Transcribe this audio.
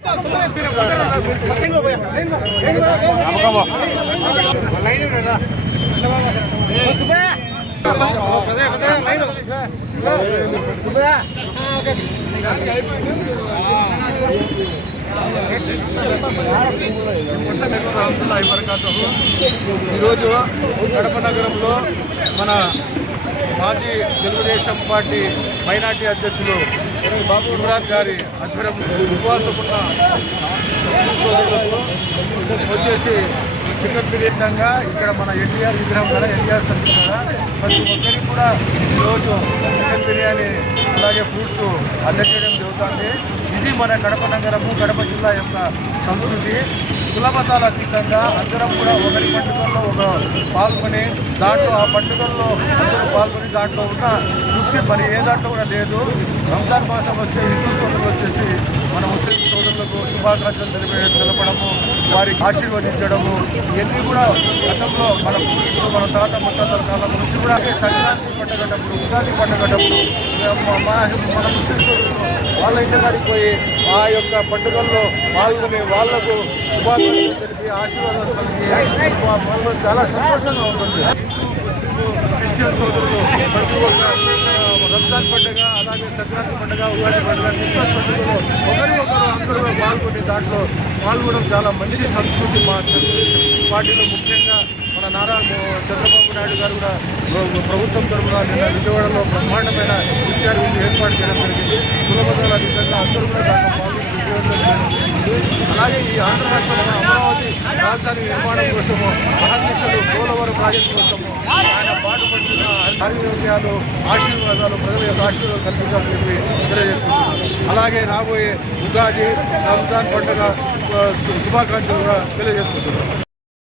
ఈరోజు కడప నగరంలో మన మాజీ తెలుగుదేశం పార్టీ మైనార్టీ అధ్యక్షులు ఇమ్రాన్ గారి ఆధ్వర్యంలో ఉపవాసమున్న సోదరులకు వచ్చేసి చికెన్ బిర్యానీగా ఇక్కడ మన ఎన్టీఆర్ విగ్రహం కదా, ఎన్టీఆర్ సర్కిల్ కదా, ప్రతి ఒక్కరికి కూడా ఈరోజు చికెన్ బిర్యానీ అలాగే ఫ్రూట్స్ అందజేయడం జరుగుతుంది. ఇది మన కడప నగరము, కడప జిల్లా యొక్క సంస్కృతి. కుల మతాల అతీతంగా అందరం కూడా ఒకరి పండుగల్లో ఒక పాల్గొని దాంట్లో ఆ పండుగల్లో అందరూ పాల్గొని దాంట్లో ఉన్న తృప్తి మరి ఏ దాంట్లో కూడా లేదు. రంజాన్ మాసం వస్తే హిందూ సోదరులు వచ్చేసి మన ముస్లిం సోదరులకు శుభాకాంక్షలు తెలపడము, వారికి ఆశీర్వదించడము, ఇవన్నీ కూడా గతంలో మన పూర్వీకులు మన తాత ముత్తాతల కాలం నుంచి కూడా సంక్రాంతి పండుగటప్పుడు, ఉగాది పండుగటప్పుడు మన ముస్లిం సోదరులు వాళ్ళ ఇంటికాడికి పోయి ఆ యొక్క పండుగల్లో పాల్గొని వాళ్లకు శుభాకాంక్షలు తెలిపి ఆశీర్వాదాలు కలిగి చాలా సంతోషంగా ఉంటుంది. క్రిస్టియన్ సోదరులు ప్రతి ఒక్క రంజాన్ పండుగ, అలాగే సంక్రాంతి పండుగ, ఉగాది పండుగ, క్రిస్మస్ పండుగలో ఒకరు అందరూ పాల్గొని దాంట్లో పాల్గొనడం చాలా మంచి సంస్కృతి. మా పార్టీలో ముఖ్యంగా మన చంద్రబాబు నాయుడు గారు కూడా ప్రభుత్వం తరఫున నిన్న విజయవాడలో బ్రహ్మాండమైన ఇఫ్తార్ విందు ఏర్పాటు చేయడం జరిగింది. కులబద్ధాల అధికంగా అందరూ కూడా దాంట్లో పాల్గొని అలాగే ఈ ఆంధ్ర రాష్ట్రంలో అమరావతి రాజధాని నిర్మాణం కోసము మహానిషులు పోలవరం ప్రాజెక్టు కోసము ఆయన పాటుపడుతున్న ఆరోగ్యాలు ఆశీర్వాదాలు ప్రజల యొక్క ఆశీర్వాదాలు కల్పించాలని చెప్పి తెలియజేస్తున్నారు. అలాగే రాబోయే ఉగాది రంజాన్ పండుగ శుభాకాంక్షలు కూడా తెలియజేస్తున్నారు.